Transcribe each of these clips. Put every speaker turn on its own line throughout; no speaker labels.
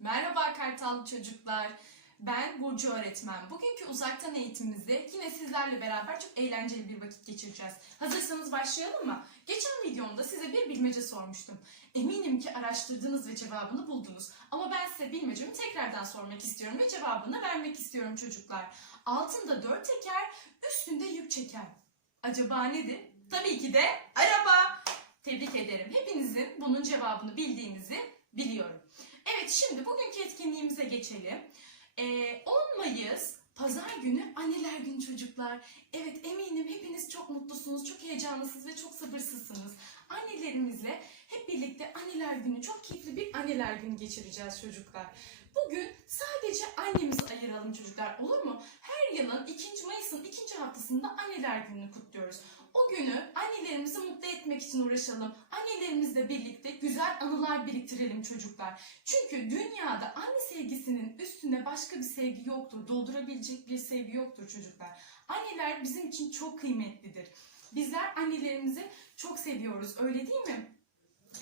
Merhaba Kartal çocuklar. Ben Burcu öğretmen. Bugünkü uzaktan eğitimimizde yine sizlerle beraber çok eğlenceli bir vakit geçireceğiz. Hazırsanız başlayalım mı? Geçen videomda size bir bilmece sormuştum. Eminim ki araştırdınız ve cevabını buldunuz. Ama ben size bilmecemi tekrardan sormak istiyorum ve cevabını vermek istiyorum çocuklar. Altında dört teker, üstünde yük çeker. Acaba nedir? Tabii ki de araba. Tebrik ederim. Hepinizin bunun cevabını bildiğinizi biliyorum. Evet şimdi bugünkü etkinliğimize geçelim. Ee, 10 Mayıs Pazar günü anneler günü çocuklar. Evet eminim hepiniz çok mutlusunuz, çok heyecanlısınız ve çok sabırsızsınız. Annelerimizle hep birlikte anneler günü, çok keyifli bir anneler günü geçireceğiz çocuklar. Bugün sadece annemizi ayıralım çocuklar olur mu? Her yılın 2. Mayıs'ın 2. haftasında anneler gününü kutluyoruz. O günü annelerimizi mutlu etmek için uğraşalım. Annelerimizle birlikte güzel anılar biriktirelim çocuklar. Çünkü dünyada anne sevgisinin üstüne başka bir sevgi yoktur. Doldurabilecek bir sevgi yoktur çocuklar. Anneler bizim için çok kıymetlidir. Bizler annelerimizi çok seviyoruz öyle değil mi?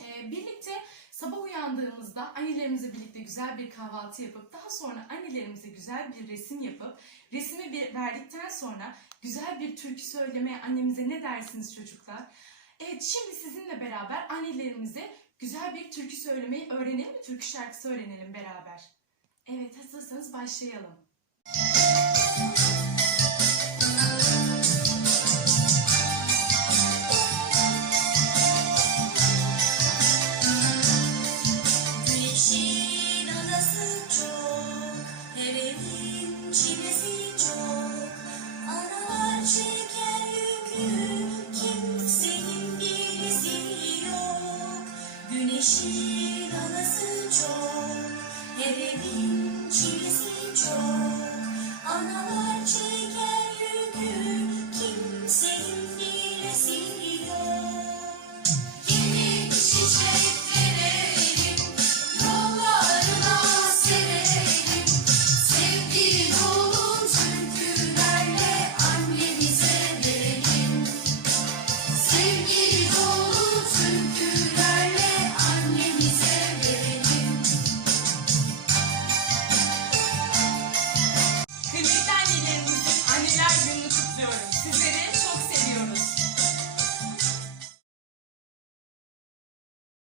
Ee, birlikte sabah uyandığımızda annelerimizle birlikte güzel bir kahvaltı yapıp daha sonra annelerimize güzel bir resim yapıp resmi bir verdikten sonra güzel bir türkü söylemeye annemize ne dersiniz çocuklar? Evet şimdi sizinle beraber annelerimize güzel bir türkü söylemeyi öğrenelim mi? Türkü şarkısı öğrenelim beraber. Evet hazırsanız başlayalım.
Güneşin anası çok, her evin Güneşin anası çok, evin çilesi çok. Analar